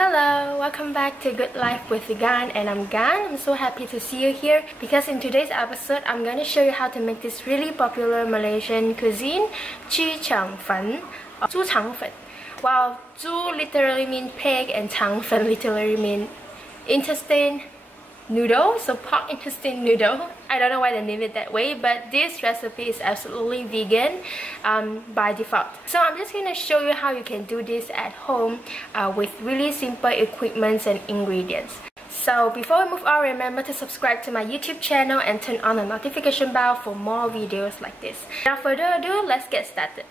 Hello, welcome back to Good Life with Gan, and I'm Gan. I'm so happy to see you here because in today's episode I'm going to show you how to make this really popular Malaysian cuisine, Chee Cheong fen, or 猪肠粉. While 猪 literally mean pig and 肠粉 literally mean intestine noodle, so pork intestine noodle. I don't know why they name it that way, but this recipe is absolutely vegan by default. So I'm just going to show you how you can do this at home with really simple equipments and ingredients. So before we move on, remember to subscribe to my YouTube channel and turn on the notification bell for more videos like this. Without further ado, let's get started.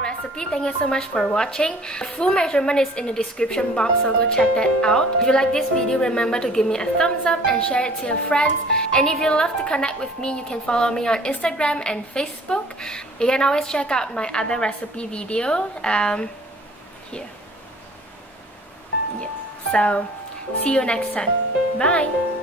Recipe. Thank you so much for watching. The full measurement is in the description box, so go check that out. If you like this video, remember to give me a thumbs up and share it to your friends. And if you love to connect with me, you can follow me on Instagram and Facebook. You can always check out my other recipe video here. Yes. So see you next time. Bye.